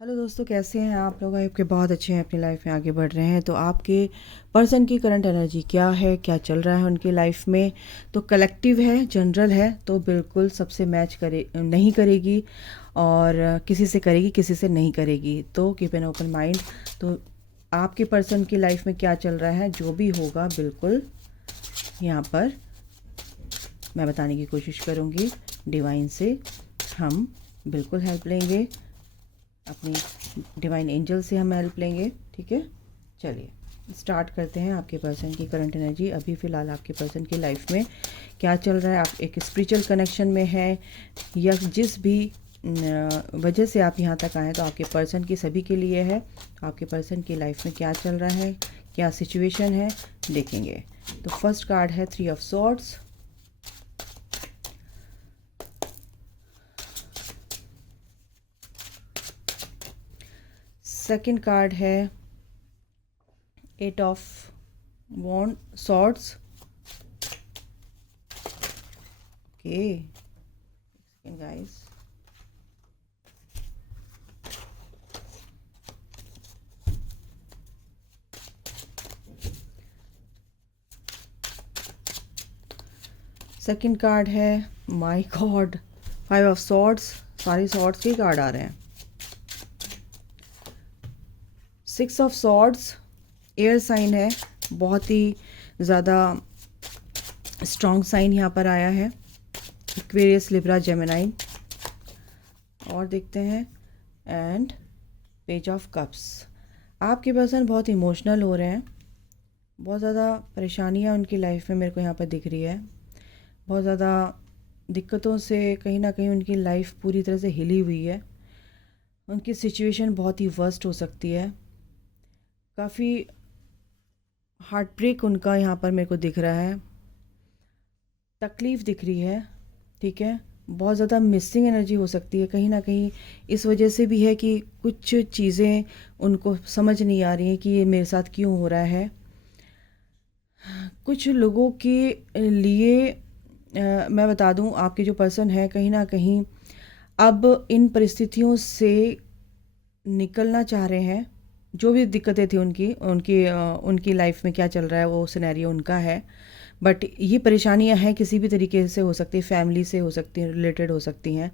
Hello दोस्तों, कैसे हैं आप लोग? आपके बहुत अच्छे हैं, अपनी लाइफ में आगे बढ़ रहे हैं। तो आपके पर्सन की करंट एनर्जी क्या है, क्या चल रहा है उनकी लाइफ में? तो कलेक्टिव है, जनरल है, तो बिल्कुल सबसे मैच करे नहीं करेगी, और किसी से करेगी, किसी से नहीं करेगी। तो कीप एन ओपन माइंड। तो आपके पर्सन की लाइफ में क्या चल रहा है, जो भी होगा बिल्कुल यहाँ पर मैं बताने की कोशिश करूँगी। डिवाइन से हम बिल्कुल हेल्प लेंगे, अपनी डिवाइन एंजल से हम हेल्प लेंगे। ठीक है, चलिए स्टार्ट करते हैं। आपके पर्सन की करंट एनर्जी अभी फ़िलहाल आपके पर्सन की लाइफ में क्या चल रहा है? आप एक स्पिरिचुअल कनेक्शन में हैं, या जिस भी वजह से आप यहाँ तक आए, तो आपके पर्सन की सभी के लिए है। आपके पर्सन की लाइफ में क्या चल रहा है, क्या सिचुएशन है, देखेंगे। तो फर्स्ट कार्ड है 3 ऑफ सॉर्ड्स। सेकंड कार्ड है 8 of wand swords. Okay, guys, second card है, माय गॉड, 5 ऑफ सॉर्ड्स। सारे सॉर्ड्स के कार्ड आ रहे हैं। 6 ऑफ सॉर्ड्स एयर साइन है, बहुत ही ज़्यादा स्ट्रॉन्ग साइन यहाँ पर आया है, एक्वेरियस, लिब्रा, जेमिनाई। और देखते हैं, एंड पेज ऑफ कप्स। आपके पर्सन बहुत इमोशनल हो रहे हैं, बहुत ज़्यादा परेशानियाँ उनकी लाइफ में मेरे को यहाँ पर दिख रही है। बहुत ज़्यादा दिक्कतों से कहीं ना कहीं उनकी लाइफ पूरी तरह से हिली हुई है। उनकी सिचुएशन बहुत ही वर्स्ट हो सकती है। काफ़ी हार्ट ब्रेक उनका यहाँ पर मेरे को दिख रहा है, तकलीफ़ दिख रही है। ठीक है, बहुत ज़्यादा मिसिंग एनर्जी हो सकती है कहीं ना कहीं। इस वजह से भी है कि कुछ चीज़ें उनको समझ नहीं आ रही हैं कि ये मेरे साथ क्यों हो रहा है। कुछ लोगों के लिए मैं बता दूं, आपके जो पर्सन है कहीं ना कहीं अब इन परिस्थितियों से निकलना चाह रहे हैं। जो भी दिक्कतें थी उनकी उनकी उनकी लाइफ में क्या चल रहा है, वो सिनेरियो उनका है। बट ये परेशानियां हैं, किसी भी तरीके से हो सकती है, फैमिली से हो सकती हैं, रिलेटेड हो सकती हैं,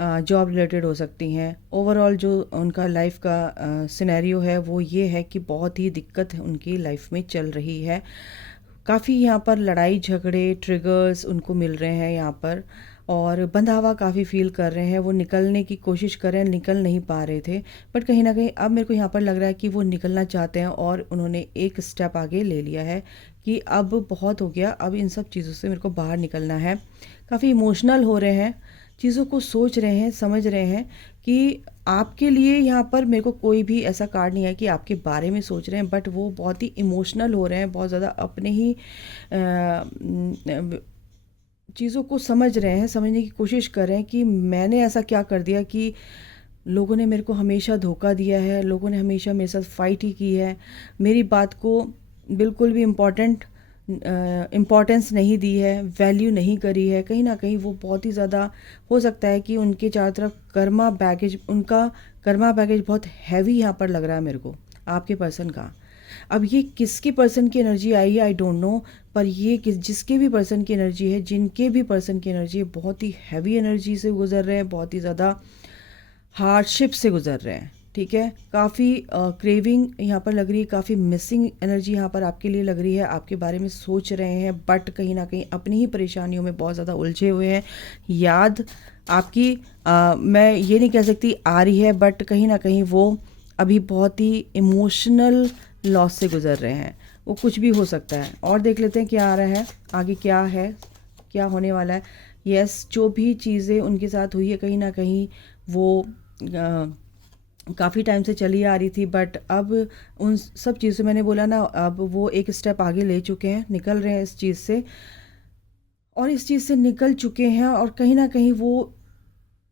जॉब रिलेटेड हो सकती हैं। ओवरऑल जो उनका लाइफ का सिनेरियो है वो ये है कि बहुत ही दिक्कत उनकी लाइफ में चल रही है। काफ़ी यहाँ पर लड़ाई झगड़े ट्रिगर्स उनको मिल रहे हैं यहाँ पर, और बंधा काफ़ी फील कर रहे हैं। वो निकलने की कोशिश कर रहे हैं, निकल नहीं पा रहे थे, बट कहीं ना कहीं अब मेरे को यहाँ पर लग रहा है कि वो निकलना चाहते हैं, और उन्होंने एक स्टेप आगे ले लिया है कि अब बहुत हो गया, अब इन सब चीज़ों से मेरे को बाहर निकलना है। काफ़ी इमोशनल हो रहे हैं, चीज़ों को सोच रहे हैं, समझ रहे हैं कि आपके लिए यहाँ पर मेरे को कोई भी ऐसा कार्ड नहीं है कि आपके बारे में सोच रहे हैं, बट वो बहुत ही इमोशनल हो रहे हैं, बहुत ज़्यादा अपने ही चीज़ों को समझ रहे हैं, समझने की कोशिश कर रहे हैं कि मैंने ऐसा क्या कर दिया कि लोगों ने मेरे को हमेशा धोखा दिया है, लोगों ने हमेशा मेरे साथ फाइट ही की है, मेरी बात को बिल्कुल भी इम्पोर्टेंस नहीं दी है, वैल्यू नहीं करी है। कहीं ना कहीं वो बहुत ही ज़्यादा हो सकता है कि उनके चारों तरफ कर्मा बैगेज, उनका कर्मा बैगेज बहुत हैवी यहाँ पर लग रहा है मेरे को, आपके पर्सन का। अब ये किसके पर्सन की एनर्जी आई है आई डोंट नो, पर ये जिसके भी पर्सन की एनर्जी है, जिनके भी पर्सन की एनर्जी है, बहुत ही हैवी एनर्जी से गुजर रहे हैं, बहुत ही ज़्यादा हार्डशिप से गुजर रहे हैं। ठीक है, काफ़ी क्रेविंग यहाँ पर लग रही है, काफ़ी मिसिंग एनर्जी यहाँ पर आपके लिए लग रही है। आपके बारे में सोच रहे हैं, बट कहीं ना कहीं अपनी ही परेशानियों में बहुत ज़्यादा उलझे हुए हैं। याद आपकी मैं ये नहीं कह सकती आ रही है, बट कहीं ना कहीं वो अभी बहुत ही इमोशनल लॉस से गुजर रहे हैं। वो कुछ भी हो सकता है। और देख लेते हैं क्या आ रहा है, आगे क्या है, क्या होने वाला है। यस, जो भी चीज़ें उनके साथ हुई है कहीं ना कहीं वो काफ़ी टाइम से चली आ रही थी, बट अब उन सब चीज़ों से, मैंने बोला ना, अब वो एक स्टेप आगे ले चुके हैं, निकल रहे हैं इस चीज़ से, और इस चीज़ से निकल चुके हैं, और कहीं ना कहीं वो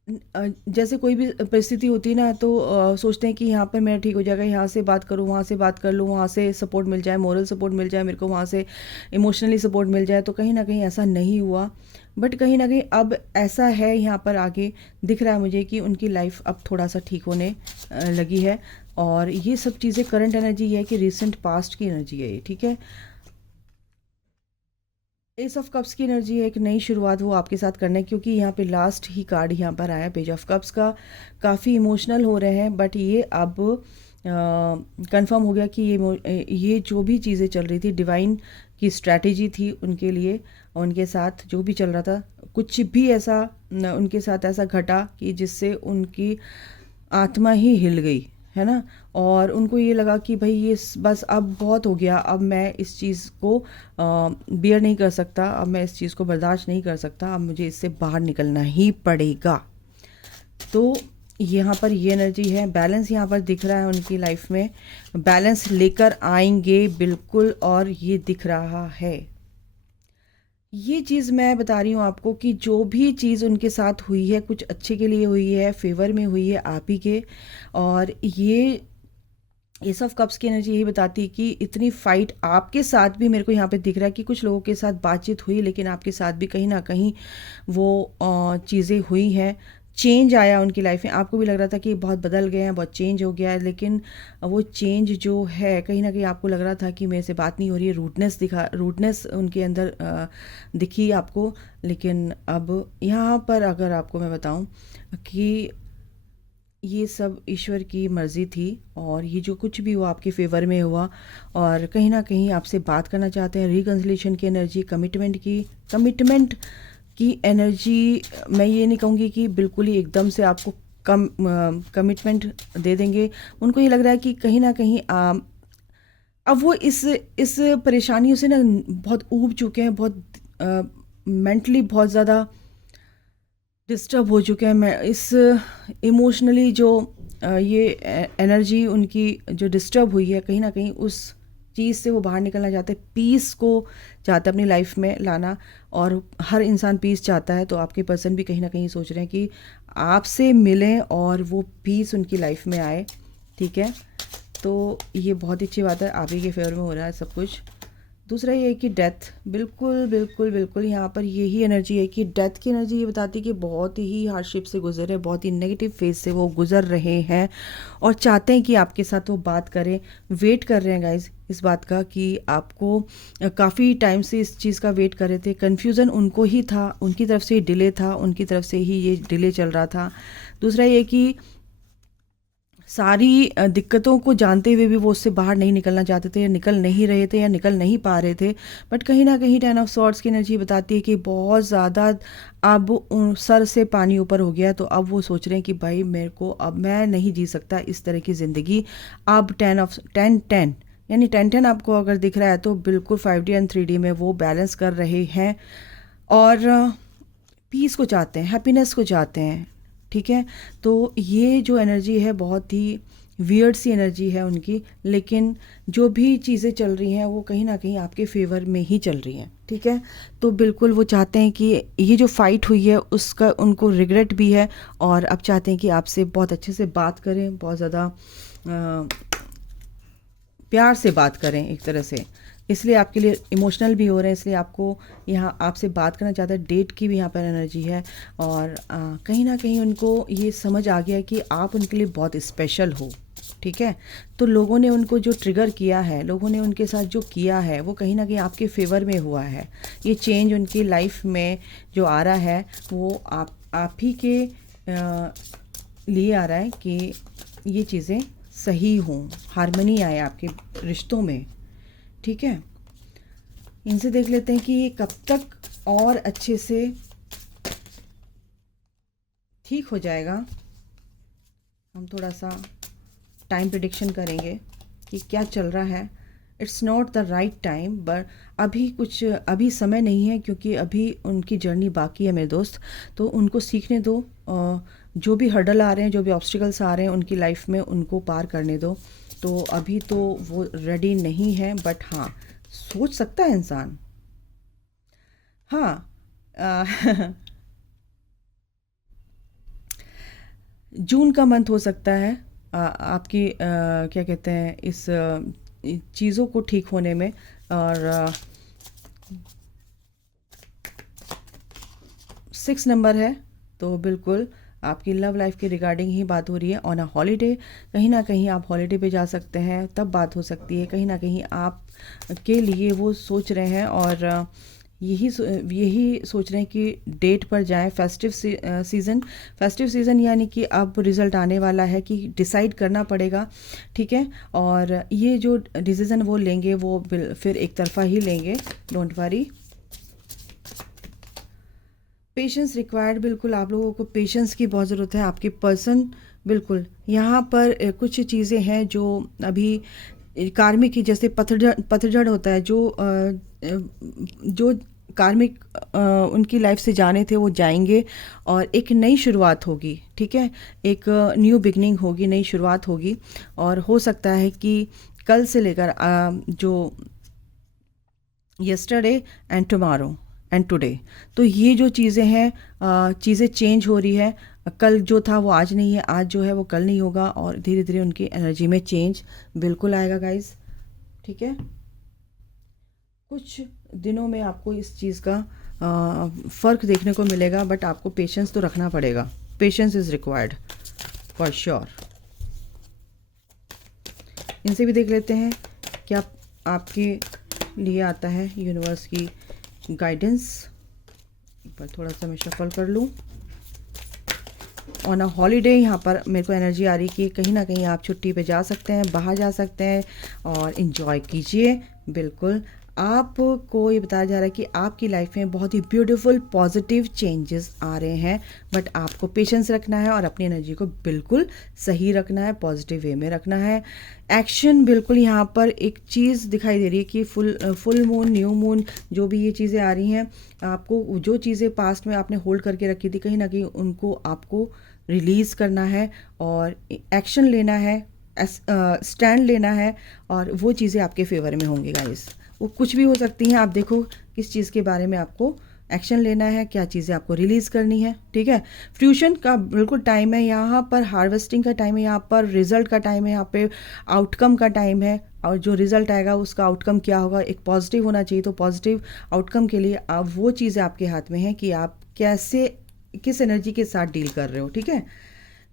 जैसे कोई भी परिस्थिति होती है ना, तो सोचते हैं कि यहाँ पर मेरा ठीक हो जाएगा, यहाँ से बात करूँ, वहाँ से बात कर लूँ, वहाँ से सपोर्ट मिल जाए, मोरल सपोर्ट मिल जाए मेरे को, वहाँ से इमोशनली सपोर्ट मिल जाए। तो कहीं ना कहीं ऐसा नहीं हुआ, बट कहीं ना कहीं अब ऐसा है, यहाँ पर आगे दिख रहा है मुझे कि उनकी लाइफ अब थोड़ा सा ठीक होने लगी है। और ये सब चीज़ें करंट एनर्जी है कि रिसेंट पास्ट की एनर्जी है ये, ठीक है। एस ऑफ कप्स की एनर्जी है, एक नई शुरुआत वो आपके साथ करना है, क्योंकि यहाँ पे लास्ट ही कार्ड यहाँ पर आया पेज ऑफ कप्स का। काफ़ी इमोशनल हो रहे हैं, बट ये अब कंफर्म हो गया कि ये जो भी चीज़ें चल रही थी, डिवाइन की स्ट्रैटेजी थी उनके लिए, और उनके साथ जो भी चल रहा था, कुछ भी ऐसा उनके साथ ऐसा घटा कि जिससे उनकी आत्मा ही हिल गई, है ना। और उनको ये लगा कि भाई ये बस अब बहुत हो गया, अब मैं इस चीज़ को बियर नहीं कर सकता, अब मैं इस चीज़ को बर्दाश्त नहीं कर सकता, अब मुझे इससे बाहर निकलना ही पड़ेगा। तो यहाँ पर ये एनर्जी है, बैलेंस यहाँ पर दिख रहा है उनकी लाइफ में, बैलेंस लेकर आएंगे बिल्कुल, और ये दिख रहा है। ये चीज़ मैं बता रही हूँ आपको कि जो भी चीज़ उनके साथ हुई है कुछ अच्छे के लिए हुई है, फेवर में हुई है आप ही के। और ये एस ऑफ कप्स की एनर्जी यही बताती है कि इतनी फाइट आपके साथ भी मेरे को यहाँ पे दिख रहा है कि कुछ लोगों के साथ बातचीत हुई, लेकिन आपके साथ भी कहीं ना कहीं वो चीज़ें हुई हैं। चेंज आया उनकी लाइफ में, आपको भी लग रहा था कि बहुत बदल गए हैं, बहुत चेंज हो गया है, लेकिन वो चेंज जो है कहीं ना कहीं आपको लग रहा था कि मेरे से बात नहीं हो रही है, रूडनेस उनके अंदर दिखी आपको। लेकिन अब यहाँ पर अगर आपको मैं बताऊँ कि ये सब ईश्वर की मर्ज़ी थी, और ये जो कुछ भी हुआ आपके फेवर में हुआ, और कहीं ना कहीं आपसे बात करना चाहते हैं। रिकन्सिलेशन की एनर्जी, कमिटमेंट की एनर्जी। मैं ये नहीं कहूँगी कि बिल्कुल ही एकदम से आपको कमिटमेंट दे देंगे। उनको ये लग रहा है कि कहीं ना कहीं अब वो इस परेशानियों से ना बहुत ऊब चुके हैं, बहुत मेंटली बहुत ज़्यादा डिस्टर्ब हो चुके हैं। मैं इस इमोशनली जो ये एनर्जी उनकी जो डिस्टर्ब हुई है, कहीं ना कहीं उस चीज़ से वो बाहर निकलना चाहते हैं, पीस को चाहते हैं अपनी लाइफ में लाना। और हर इंसान पीस चाहता है, तो आपके पर्सन भी कहीं ना कहीं सोच रहे हैं कि आपसे मिलें और वो पीस उनकी लाइफ में आए, ठीक है। तो ये बहुत ही अच्छी बात है, आप ही के फेवर में हो रहा है सब कुछ। दूसरा ये है कि डेथ, बिल्कुल बिल्कुल बिल्कुल यहाँ पर यही एनर्जी है कि डेथ की एनर्जी ये बताती है कि बहुत ही हार्डशिप से गुजर रहे, बहुत ही नेगेटिव फेज से वो गुजर रहे हैं, और चाहते हैं कि आपके साथ वो बात करें। वेट कर रहे हैं गाइज इस बात का कि आपको काफ़ी टाइम से इस चीज़ का वेट कर रहे थे। कन्फ्यूज़न उनको ही था, उनकी तरफ से डिले था, उनकी तरफ से ही ये डिले चल रहा था। दूसरा ये कि सारी दिक्कतों को जानते हुए भी वो उससे बाहर नहीं निकलना चाहते थे, या निकल नहीं रहे थे, या निकल नहीं पा रहे थे। बट कहीं ना कहीं टेन ऑफ सॉर्ड्स की एनर्जी बताती है कि बहुत ज़्यादा अब सर से पानी ऊपर हो गया, तो अब वो सोच रहे हैं कि भाई मेरे को, अब मैं नहीं जी सकता इस तरह की ज़िंदगी। अब 10 यानी 10 आपको अगर दिख रहा है, तो बिल्कुल 5D एंड 3D में वो बैलेंस कर रहे हैं, और पीस को चाहते हैं, हैप्पीनेस को चाहते हैं, ठीक है। तो ये जो एनर्जी है बहुत ही वियर्ड सी एनर्जी है उनकी, लेकिन जो भी चीज़ें चल रही हैं वो कहीं ना कहीं आपके फेवर में ही चल रही हैं, ठीक है। तो बिल्कुल वो चाहते हैं कि ये जो फाइट हुई है उसका उनको रिग्रेट भी है, और अब चाहते हैं कि आपसे बहुत अच्छे से बात करें, बहुत ज़्यादा प्यार से बात करें एक तरह से। इसलिए आपके लिए इमोशनल भी हो रहे हैं, इसलिए आपको यहाँ आपसे बात करना चाहता है। डेट की भी यहाँ पर एनर्जी है, और कहीं ना कहीं उनको ये समझ आ गया है कि आप उनके लिए बहुत स्पेशल हो, ठीक है। तो लोगों ने उनको जो ट्रिगर किया है, लोगों ने उनके साथ जो किया है, वो कहीं ना कहीं आपके फेवर में हुआ है। ये चेंज उनकी लाइफ में जो आ रहा है, वो आप ही के लिए आ रहा है कि ये चीज़ें सही हों, हार्मनी आए आपके रिश्तों में, ठीक है। इनसे देख लेते हैं कि ये कब तक और अच्छे से ठीक हो जाएगा। हम थोड़ा सा टाइम प्रिडिक्शन करेंगे कि क्या चल रहा है। It's not the right time, but अभी समय नहीं है, क्योंकि अभी उनकी जर्नी बाकी है मेरे दोस्त। तो उनको सीखने दो, जो भी हर्डल आ रहे हैं, जो भी ऑब्स्टिकल्स आ रहे हैं उनकी लाइफ में, उनको पार करने दो। तो अभी तो वो रेडी नहीं है, बट हाँ, सोच सकता है इंसान। हाँ, अ, जून का मंथ हो सकता है आपकी क्या कहते हैं इस चीज़ों को ठीक होने में। और 6 नंबर है, तो बिल्कुल आपकी लव लाइफ के रिगार्डिंग ही बात हो रही है। ऑन अ हॉलीडे, कहीं ना कहीं आप हॉलीडे पे जा सकते हैं, तब बात हो सकती है। कहीं ना कहीं आप के लिए वो सोच रहे हैं और यही सोच रहे हैं कि डेट पर जाएं। फेस्टिव सीज़न यानी कि अब रिज़ल्ट आने वाला है कि डिसाइड करना पड़ेगा, ठीक है। और ये जो डिसीज़न वो लेंगे वो फिर एक तरफा ही लेंगे, डोंट वरी। पेशेंस रिक्वायर्ड, बिल्कुल आप लोगों को पेशेंस की बहुत ज़रूरत है। आपके पर्सन बिल्कुल यहाँ पर कुछ चीज़ें हैं जो अभी कार्मिक की, जैसे पतझड़ होता है, जो कार्मिक उनकी लाइफ से जाने थे वो जाएंगे और एक नई शुरुआत होगी, ठीक है। एक न्यू बिगनिंग होगी, नई शुरुआत होगी। और हो सकता है कि कल से लेकर जो yesterday and tomorrow and today, तो ये जो चीज़ें हैं, चीज़ें चेंज हो रही है। कल जो था वो आज नहीं है, आज जो है वो कल नहीं होगा, और धीरे धीरे उनकी एनर्जी में चेंज बिल्कुल आएगा गाइस, ठीक है। कुछ दिनों में आपको इस चीज़ का फ़र्क देखने को मिलेगा, बट आपको पेशेंस तो रखना पड़ेगा। Patience is required for sure. इनसे भी देख लेते हैं क्या आपके लिए आता है यूनिवर्स की गाइडेंस। एक बार थोड़ा सा मैं शफल कर लूँ। ऑन अ हॉलीडे यहाँ पर मेरे को एनर्जी आ रही कि कहीं ना कहीं आप छुट्टी पे जा सकते हैं, बाहर जा सकते हैं और इन्जॉय कीजिए। बिल्कुल आपको ये बताया जा रहा है कि आपकी लाइफ में बहुत ही ब्यूटीफुल पॉजिटिव चेंजेस आ रहे हैं, बट आपको पेशेंस रखना है और अपनी एनर्जी को बिल्कुल सही रखना है, पॉजिटिव वे में रखना है। एक्शन, बिल्कुल यहाँ पर एक चीज़ दिखाई दे रही है कि फुल मून, न्यू मून, जो भी ये चीज़ें आ रही हैं, आपको जो चीज़ें पास्ट में आपने होल्ड करके रखी थी, कहीं ना कहीं उनको आपको रिलीज़ करना है और एक्शन लेना है, स्टैंड लेना है, और वो चीज़ें आपके फेवर में होंगी गाइस। वो कुछ भी हो सकती हैं, आप देखो किस चीज़ के बारे में आपको एक्शन लेना है, क्या चीज़ें आपको रिलीज़ करनी है, ठीक है। फ्यूशन का बिल्कुल टाइम है, यहाँ पर हार्वेस्टिंग का टाइम है, यहाँ पर रिजल्ट का टाइम है, यहाँ पे आउटकम का टाइम है। और जो रिज़ल्ट आएगा उसका आउटकम क्या होगा, एक पॉजिटिव होना चाहिए। तो पॉजिटिव आउटकम के लिए आप वो चीज़ें आपके हाथ में हैं कि आप कैसे, किस एनर्जी के साथ डील कर रहे हो, ठीक है।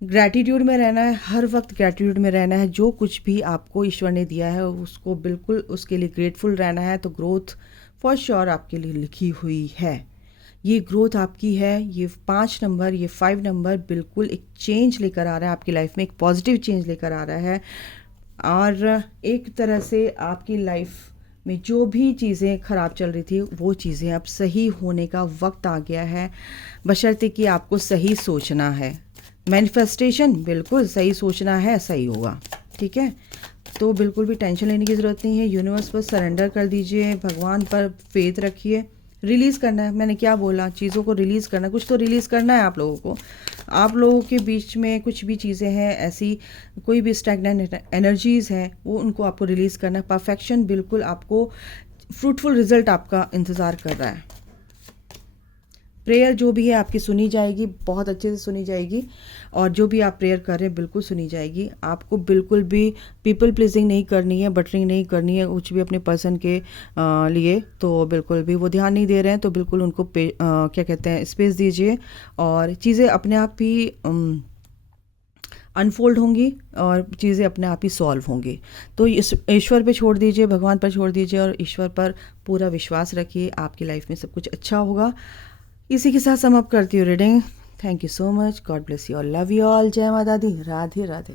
ग्रैटिट्यूड में रहना है, हर वक्त ग्रैटिट्यूड में रहना है। जो कुछ भी आपको ईश्वर ने दिया है उसको बिल्कुल उसके लिए ग्रेटफुल रहना है। तो ग्रोथ फॉर श्योर आपके लिए लिखी हुई है, ये ग्रोथ आपकी है। ये 5 नंबर, ये 5 नंबर बिल्कुल एक चेंज लेकर आ रहा है आपकी लाइफ में, एक पॉजिटिव चेंज लेकर आ रहा है। और एक तरह से आपकी लाइफ में जो भी चीज़ें ख़राब चल रही थी वो चीज़ें अब सही होने का वक्त आ गया है, बशर्ते कि आपको सही सोचना है। मैनिफेस्टेशन, बिल्कुल सही सोचना है, सही होगा, ठीक है। तो बिल्कुल भी टेंशन लेने की ज़रूरत नहीं है। यूनिवर्स पर सरेंडर कर दीजिए, भगवान पर फेथ रखिए। रिलीज़ करना है, मैंने क्या बोला, चीज़ों को रिलीज़ करना, कुछ तो रिलीज़ करना है आप लोगों को। आप लोगों के बीच में कुछ भी चीज़ें हैं ऐसी, कोई भी स्टैग्नेंट एनर्जीज़ हैं, वो उनको आपको रिलीज़ करना है। परफेक्शन, बिल्कुल आपको फ्रूटफुल रिजल्ट आपका इंतज़ार कर रहा है। प्रेयर जो भी है आपकी सुनी जाएगी, बहुत अच्छे से सुनी जाएगी, और जो भी आप प्रेयर कर रहे हैं बिल्कुल सुनी जाएगी। आपको बिल्कुल भी पीपल प्लीजिंग नहीं करनी है, बटरिंग नहीं करनी है कुछ भी अपने पर्सन के लिए। तो बिल्कुल भी वो ध्यान नहीं दे रहे हैं तो बिल्कुल उनको क्या कहते हैं, स्पेस दीजिए, और चीज़ें अपने आप ही अनफोल्ड होंगी और चीज़ें अपने आप ही सॉल्व होंगी। तो इस ईश्वर पे छोड़ दीजिए, भगवान पर छोड़ दीजिए, और ईश्वर पर पूरा विश्वास रखिए। आपकी लाइफ में सब कुछ अच्छा होगा। इसी के साथ सम अप करती हूँ reading. Thank you so much, God bless you all, love you all, जय माता दी, राधे राधे।